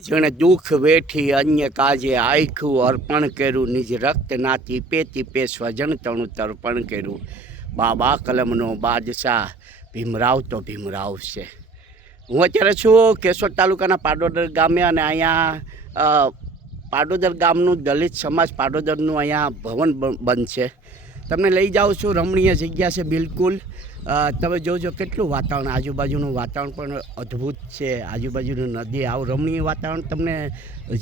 જેણે દુઃખ વેઠી અન્ય કાજે આખું અર્પણ કર્યું, નિજ રક્ત ના તીપે ટીપે સ્વજન તણું તર્પણ કર્યું. બાબા કલમનો બાદશાહ, ભીમરાવ તો ભીમરાવ છે. હું અત્યારે છું કેશોદ તાલુકાના પાડોદર ગામે અને અહીંયા પાડોદર ગામનું દલિત સમાજ, પાડોદરનું અહીંયા ભવન બંધ બનશે. તમને લઈ જાઉં છું. રમણીય જગ્યા છે બિલકુલ. તમે જોજો કેટલું વાતાવરણ, આજુબાજુનું વાતાવરણ પણ અદ્ભુત છે. આજુબાજુની નદી, આવું રમણીય વાતાવરણ તમને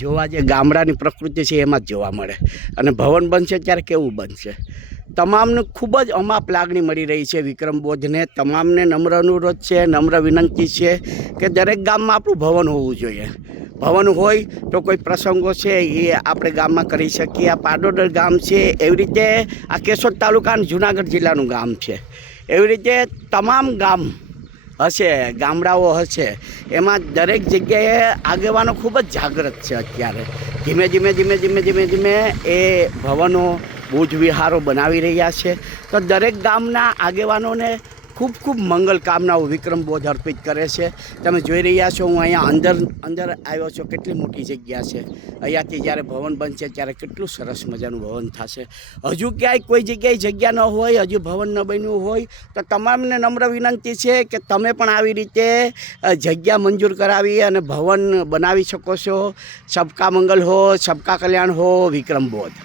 જોવા જે ગામડાની પ્રકૃતિ છે એમાં જ જોવા મળે. અને ભવન બનશે ત્યારે કેવું બનશે? તમામને ખૂબ જ અમાપ લાગણી મળી રહી છે વિક્રમ બોધને. તમામને નમ્ર અનુરોધ છે, નમ્ર વિનંતી છે કે દરેક ગામમાં આપણું ભવન હોવું જોઈએ. ભવન હોય તો કોઈ પ્રસંગો છે એ આપણે ગામમાં કરી શકીએ. આ પાડોદર ગામ છે, એવી રીતે આ કેશોદ તાલુકા અને જુનાગઢ જિલ્લાનું ગામ છે. એવી રીતે તમામ ગામ હશે, ગામડાઓ હશે, એમાં દરેક જગ્યાએ આગેવાનો ખૂબ જ જાગૃત છે અત્યારે. ધીમે ધીમે ધીમે ધીમે ધીમે ધીમે એ ભવનો બુજ વિહારો બનાવી રહ્યા છે. તો દરેક ગામના આગેવાનોને ખૂબ ખૂબ મંગલ કામનાઓ વિક્રમ બોધ અર્પિત કરે છે. તમે જોઈ રહ્યા છો, હું અહીંયા અંદર અંદર આવ્યો છું. કેટલી મોટી જગ્યા છે. અહીંયાથી જ્યારે ભવન બનશે, ત્યારે કેટલું સરસ મજાનું ભવન થશે. હજુ ક્યાંય કોઈ જગ્યાએ જગ્યા ન હોય, હજુ ભવન ન બન્યું હોય, તો તમામને નમ્ર વિનંતી છે કે તમે પણ આવી રીતે જગ્યા મંજૂર કરાવી અને ભવન બનાવી શકો છો. સબકા મંગલ હો, સબકા કલ્યાણ હો, વિક્રમ બોધ.